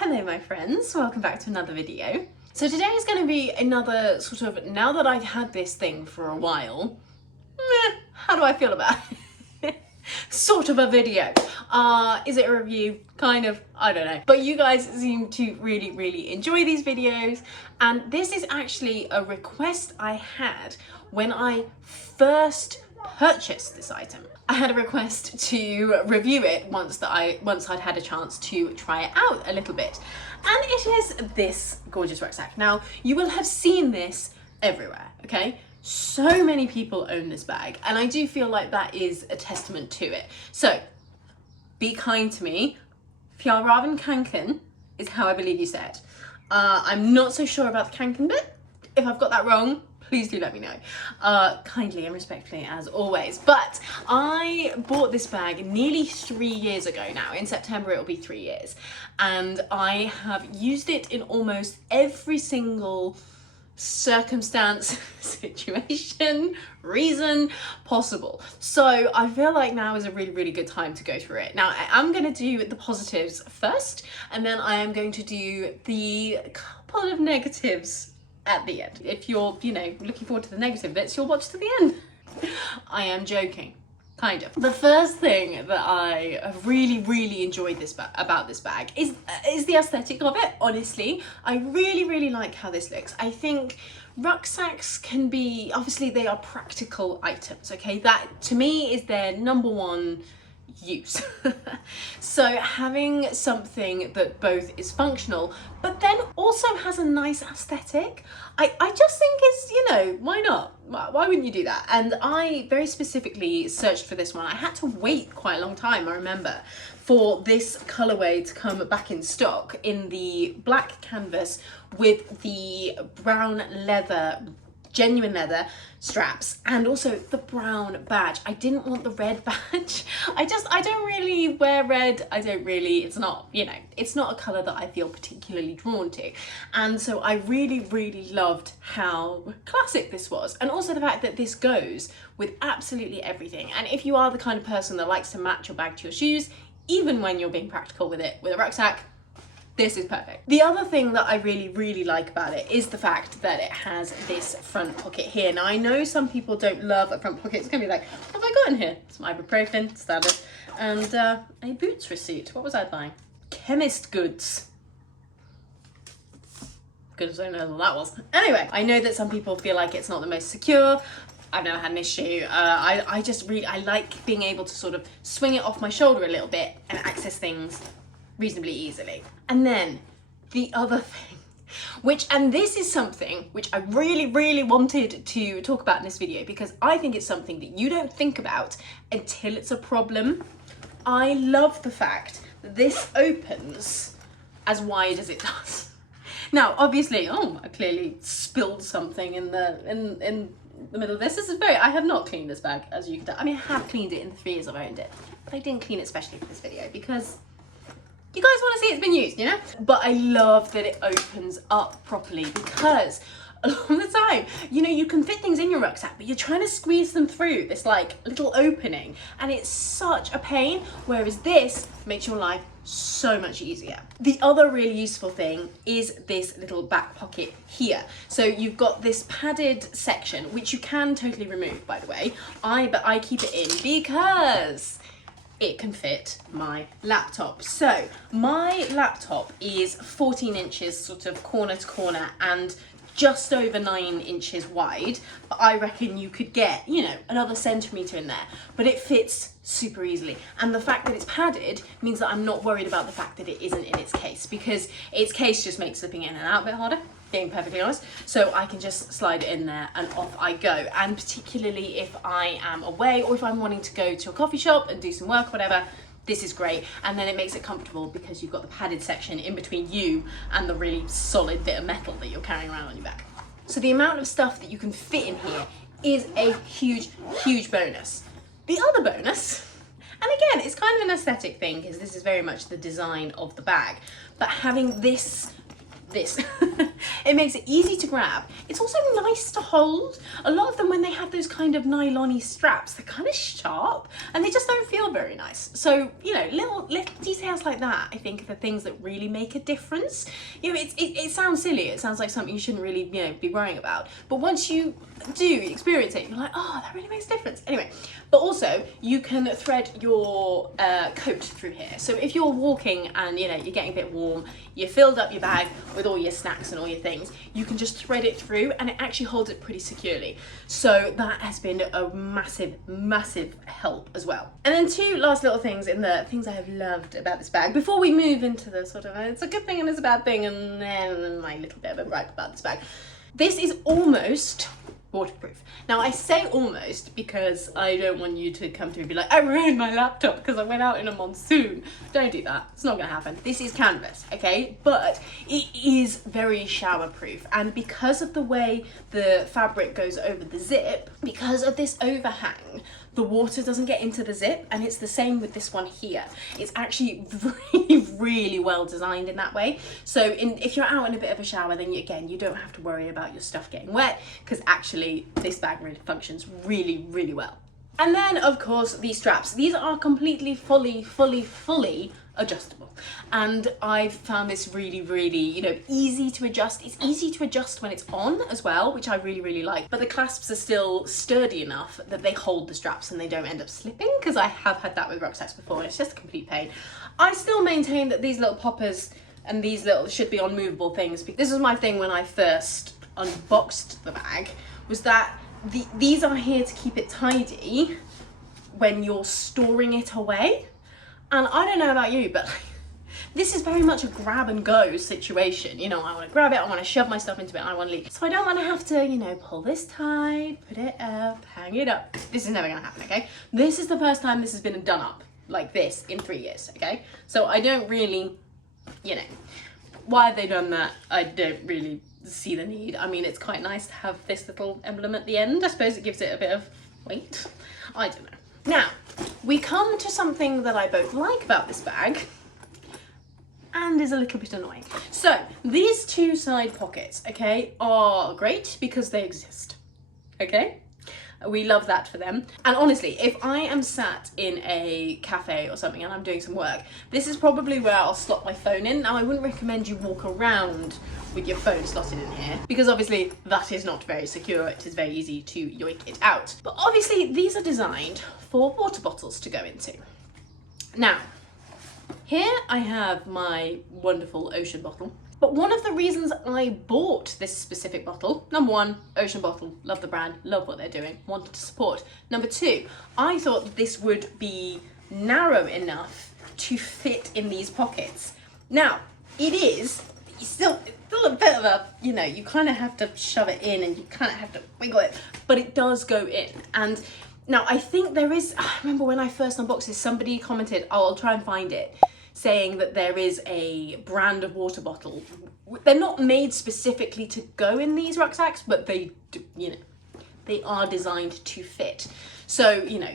Hello my friends, welcome back to another video. So today is going to be another sort of, now that I've had this thing for a while, how do I feel about it? Sort of a video. Is it a review? Kind of, I don't know. But you guys seem to really enjoy these videos, and this is actually a request I had when I first purchased this item. I had a request to review it once I'd had a chance to try it out a little bit. And it is this gorgeous rucksack. Now, you will have seen this everywhere, okay? So many people own this bag, and I do feel like that is a testament to it. So, be kind to me. Fjällräven Backpack is how I believe you say it. I'm not so sure about the Kanken bit. If I've got that wrong, please do let me know. Kindly and respectfully as always. But I bought this bag nearly 3 years ago now. In September it'll be 3 years. And I have used it in almost every single circumstance, situation, reason possible. So I feel like now is a really good time to go through it. Now I'm going to do the positives first, and then I am going to do the couple of negatives at the end. If you're, looking forward to the negative bits, you'll watch to the end. I am joking, kind of. The first thing that I have really enjoyed about this bag is the aesthetic of it, honestly. I really like how this looks. I think rucksacks can be, obviously they are practical items, okay? That, to me, is their number one use. So having something that both is functional but then also has a nice aesthetic, I just think is, why not? Why wouldn't you do that? And I very specifically searched for this one. I had to wait quite a long time, I remember, for this colourway to come back in stock in the black canvas with the brown leather, genuine leather straps, and also the brown badge. I didn't want the red badge. I don't really wear red. It's not, it's not a colour that I feel particularly drawn to. And so I really loved how classic this was. And also the fact that this goes with absolutely everything. And if you are the kind of person that likes to match your bag to your shoes, even when you're being practical with it, with a rucksack, this is perfect. The other thing that I really like about it is the fact that it has this front pocket here. Now I know some people don't love a front pocket. It's gonna be like, what have I got in here? Some ibuprofen, standard, and a Boots receipt. What was I buying? Chemist goods. Goodness only knows what that was. Anyway, I know that some people feel like it's not the most secure. I've never had an issue. I like being able to sort of swing it off my shoulder a little bit and access things reasonably easily. And then the other thing, and this is something which I really wanted to talk about in this video, because I think it's something that you don't think about until it's a problem. I love the fact that this opens as wide as it does. Now, obviously, I clearly spilled something in the middle of this. This is I have not cleaned this bag, as you can tell. I mean, I have cleaned it in the 3 years I've owned it, but I didn't clean it especially for this video because you guys want to see it's been used, But I love that it opens up properly, because a lot of the time, you can fit things in your rucksack, but you're trying to squeeze them through this like little opening, and it's such a pain, whereas this makes your life so much easier. The other really useful thing is this little back pocket here. So you've got this padded section, which you can totally remove, by the way. But I keep it in because it can fit my laptop. So my laptop is 14 inches sort of corner to corner and just over 9 inches wide, but I reckon you could get, another centimetre in there, but it fits super easily. And the fact that it's padded means that I'm not worried about the fact that it isn't in its case, because its case just makes slipping in and out a bit harder, being perfectly honest. So I can just slide it in there and off I go. And particularly if I am away, or if I'm wanting to go to a coffee shop and do some work, whatever, this is great. And then it makes it comfortable because you've got the padded section in between you and the really solid bit of metal that you're carrying around on your back. So the amount of stuff that you can fit in here is a huge bonus. The other bonus, and again, it's kind of an aesthetic thing because this is very much the design of the bag, but having this It makes it easy to grab. It's also nice to hold. A lot of them, when they have those kind of nylon-y straps, they're kind of sharp and they just don't feel very nice. So, you know, little details like that, I think, are the things that really make a difference. You know, it sounds silly. It sounds like something you shouldn't really, you know, be worrying about. But once you do experience it, you're like, oh, that really makes a difference. Anyway, but also you can thread your coat through here. So if you're walking and, you know, you're getting a bit warm, you filled up your bag with all your snacks and all your things, you can just thread it through and it actually holds it pretty securely. So that has been a massive, massive help as well. And then two last little things in the things I have loved about this bag before we move into the sort of, it's a good thing and it's a bad thing, and then my little bit of a gripe about this bag. This is almost waterproof. Now I say almost because I don't want you to come to me and be like, I ruined my laptop because I went out in a monsoon. Don't do that. It's not gonna happen. This is canvas, okay? But it is very shower proof, and because of the way the fabric goes over the zip, because of this overhang, the water doesn't get into the zip, and it's the same with this one here. It's actually really, really well designed in that way. So if you're out in a bit of a shower, then you don't have to worry about your stuff getting wet, because actually this bag really functions really, really well. And then of course these straps, these are completely fully adjustable, and I've found this really, really, you know, easy to adjust. It's easy to adjust when it's on as well, which I really, really like, but the clasps are still sturdy enough that they hold the straps and they don't end up slipping, because I have had that with rucksacks before and it's just a complete pain. I still maintain that these little poppers and these little should be on movable things, because this was my thing when I first unboxed the bag, was that these are here to keep it tidy when you're storing it away. And I don't know about you, but this is very much a grab and go situation. You know, I want to grab it, I want to shove my stuff into it, and I want to leave. So I don't want to have to, you know, pull this tight, put it up, hang it up. This is never going to happen, okay? This is the first time this has been done up like this in 3 years, okay? So I don't really, you know, why have they done that? I don't really see the need. I mean, it's quite nice to have this little emblem at the end. I suppose it gives it a bit of weight. I don't know. Now, we come to something that I both like about this bag and is a little bit annoying. So these two side pockets, okay, are great because they exist, okay? We love that for them. And honestly, if I am sat in a cafe or something and I'm doing some work, this is probably where I'll slot my phone in. Now, I wouldn't recommend you walk around with your phone slotted in here, because obviously that is not very secure. It is very easy to yoink it out. But obviously these are designed for water bottles to go into. Now, here I have my wonderful ocean bottle. But one of the reasons I bought this specific bottle, number one, ocean bottle, love the brand, love what they're doing, wanted to support. Number two, I thought that this would be narrow enough to fit in these pockets. Now, it is still a bit of a, you know, you kind of have to shove it in and you kind of have to wiggle it, but it does go in. And now I think there is, I remember when I first unboxed this, somebody commented, oh, I'll try and find it, saying that there is a brand of water bottle. They're not made specifically to go in these rucksacks, but they do, you know, they are designed to fit. So, you know,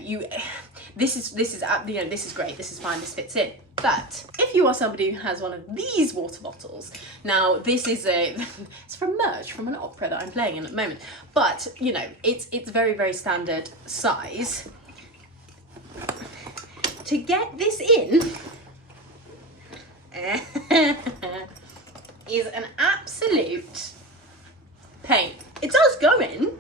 this is you know, this is great, this is fine, this fits in. But if you are somebody who has one of these water bottles, now this is it's from merch from an opera that I'm playing in at the moment, but you know, it's very, very standard size. To get this in is an absolute pain. It does go in,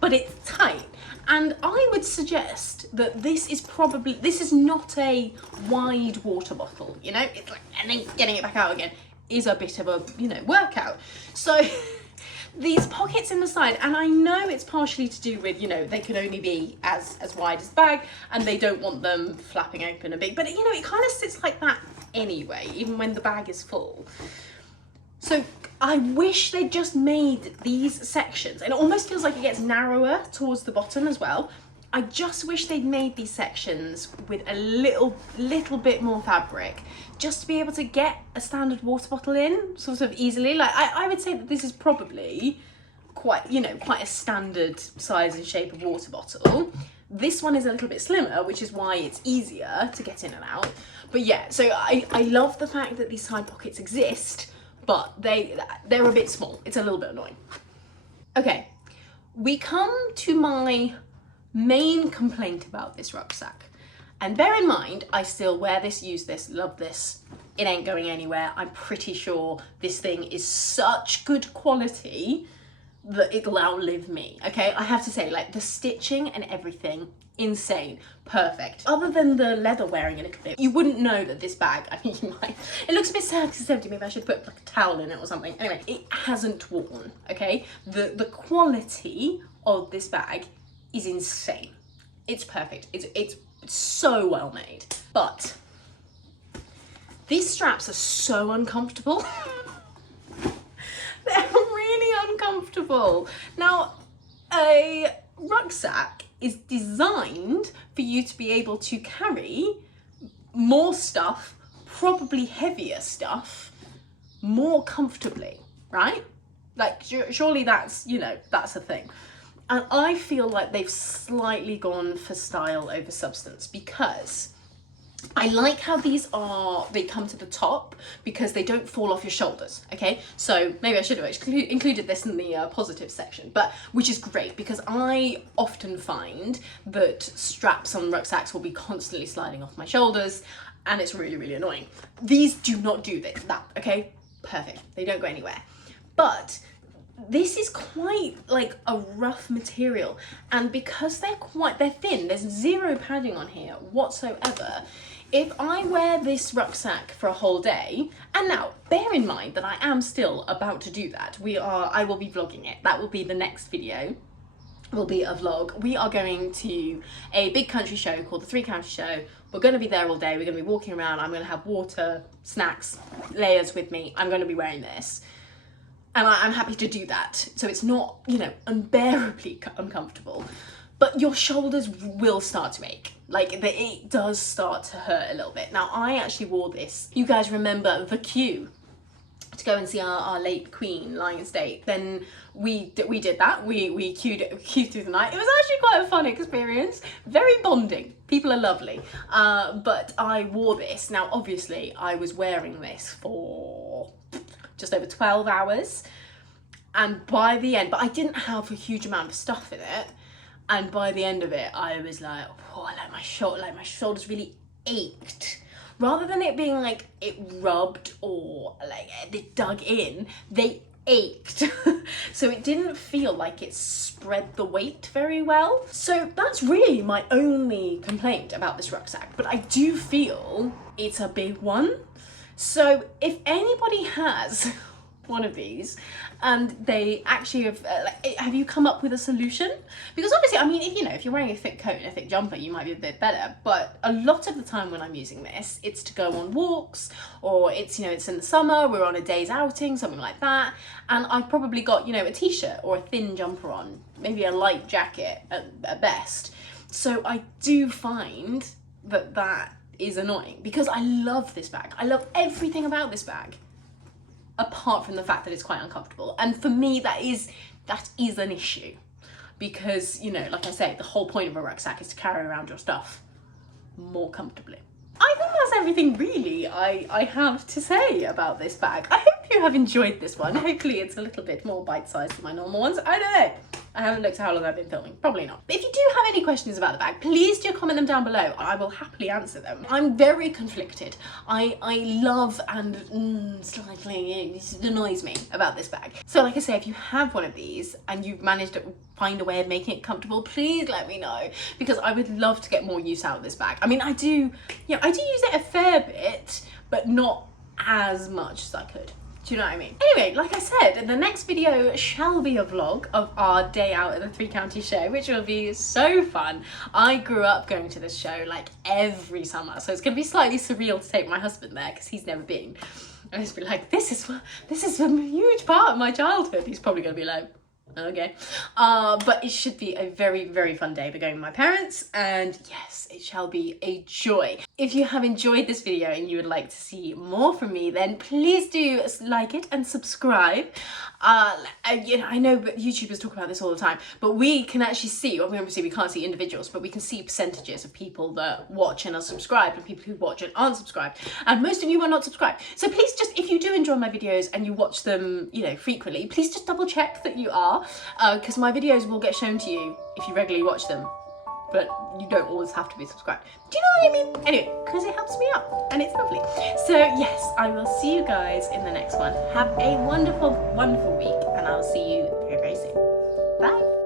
but it's tight. And I would suggest that this is not a wide water bottle, you know, it's like, and then getting it back out again is a bit of a, you know, workout. So these pockets in the side, and I know it's partially to do with, you know, they can only be as wide as the bag and they don't want them flapping open a bit, but you know, it kind of sits like that anyway, even when the bag is full. So I wish they just made these sections, and it almost feels like it gets narrower towards the bottom as well. I just wish they'd made these sections with a little bit more fabric, just to be able to get a standard water bottle in sort of easily. Like I would say that this is probably quite, you know, quite a standard size and shape of water bottle. This one is a little bit slimmer, which is why it's easier to get in and out. But yeah, so I love the fact that these side pockets exist, but they're a bit small. It's a little bit annoying. Okay, we come to my main complaint about this rucksack. And bear in mind, I still wear this, use this, love this. It ain't going anywhere. I'm pretty sure this thing is such good quality that it'll outlive me, okay? I have to say, like, the stitching and everything, insane, perfect. Other than the leather wearing a little bit, you wouldn't know that this bag, I mean, you might, it looks a bit sad because it's empty. Maybe I should put like a towel in it or something. Anyway, it hasn't worn, okay? The quality of this bag is insane. It's perfect. It's so well made. But these straps are so uncomfortable. They're really uncomfortable. Now, a rucksack is designed for you to be able to carry more stuff, probably heavier stuff, more comfortably, right? Like, surely that's, you know, that's a thing. And I feel like they've slightly gone for style over substance, because I like how they come to the top because they don't fall off your shoulders, okay? So maybe I should have included this in the positive section, but which is great because I often find that straps on rucksacks will be constantly sliding off my shoulders and it's really, really annoying. These do not do that, okay? Perfect, they don't go anywhere. But this is quite like a rough material, and because they're thin, there's zero padding on here whatsoever. If I wear this rucksack for a whole day, and now bear in mind that I am still about to do that. I will be vlogging it. That will be the next video, will be a vlog. We are going to a big country show called the 3 County Show. We're going to be there all day. We're going to be walking around. I'm going to have water, snacks, layers with me. I'm going to be wearing this. And I'm happy to do that. So it's not, you know, unbearably uncomfortable, but your shoulders will start to ache. Like, it does start to hurt a little bit. Now, I actually wore this. You guys remember the queue to go and see our late Queen lying in state. Then we did that. We queued through the night. It was actually quite a fun experience. Very bonding. People are lovely. But I wore this. Now, obviously, I was wearing this for just over 12 hours, and by the end, but I didn't have a huge amount of stuff in it, and by the end of it I was like, oh, like my shoulders really ached. Rather than it being like it rubbed or like it dug in, they ached. So it didn't feel like it spread the weight very well. So that's really my only complaint about this rucksack, but I do feel it's a big one. So if anybody has one of these and they actually have you come up with a solution? Because obviously, I mean, if you're wearing a thick coat and a thick jumper, you might be a bit better, but a lot of the time when I'm using this, it's to go on walks, or it's in the summer, we're on a day's outing, something like that, and I've probably got, a t-shirt or a thin jumper on, maybe a light jacket at best. So I do find that is annoying, because I love this bag. I love everything about this bag, apart from the fact that it's quite uncomfortable. And for me, that is an issue, because, like I say, the whole point of a rucksack is to carry around your stuff more comfortably. I think that's everything really I have to say about this bag. I hope you have enjoyed this one. Hopefully it's a little bit more bite-sized than my normal ones. I don't know. I haven't looked at how long I've been filming. Probably not. But if you do have any questions about the bag, please do comment them down below and I will happily answer them. I'm very conflicted. I love and slightly it annoys me about this bag. So like I say, if you have one of these and you've managed to find a way of making it comfortable, please let me know, because I would love to get more use out of this bag. I mean, I do use it a fair bit, but not as much as I could. Do you know what I mean? Anyway, like I said, the next video shall be a vlog of our day out at the 3 County Show, which will be so fun. I grew up going to this show like every summer, so it's gonna be slightly surreal to take my husband there because he's never been. And he's be like, this is a huge part of my childhood. He's probably gonna be like, okay? But it should be a very, very fun day. We're going with my parents, and yes, it shall be a joy. If you have enjoyed this video and you would like to see more from me, then please do like it and subscribe. You know, I know YouTubers talk about this all the time, but we can actually see, well, obviously we can't see individuals, but we can see percentages of people that watch and are subscribed and people who watch and aren't subscribed. And most of you are not subscribed. So please just, if you do enjoy my videos and you watch them, you know, frequently, please just double check that you are, because my videos will get shown to you if you regularly watch them. But you don't always have to be subscribed. Do you know what I mean? Anyway, because it helps me out and it's lovely. So yes, I will see you guys in the next one. Have a wonderful, wonderful week, and I'll see you very, very soon. Bye.